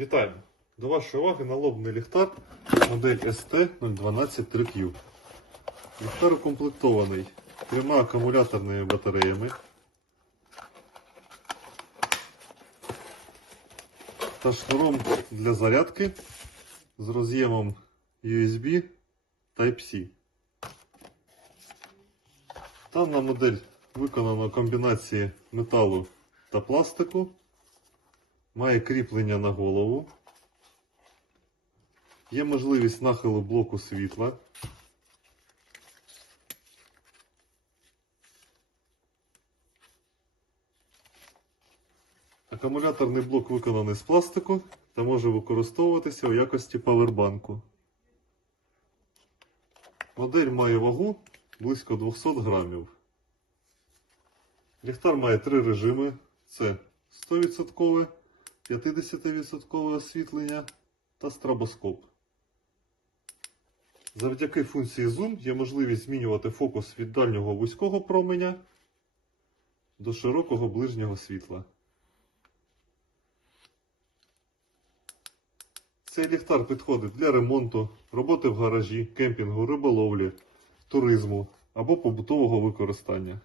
Вітаємо! До вашої уваги налобний ліхтар модель ST012-3Q. Ліхтар укомплектований трьома акумуляторними батареями та шнуром для зарядки з роз'ємом USB Type-C. Дана модель виконана комбінації металу та пластику. Має кріплення на голову. Є можливість нахилу блоку світла. Акумуляторний блок виконаний з пластику та може використовуватися у якості павербанку. Модель має вагу близько 200 грамів. Ліхтар має три режими: це 100%, 50% освітлення та стробоскоп. Завдяки функції Zoom є можливість змінювати фокус від дальнього вузького променя до широкого ближнього світла. Цей ліхтар підходить для ремонту, роботи в гаражі, кемпінгу, риболовлі, туризму або побутового використання.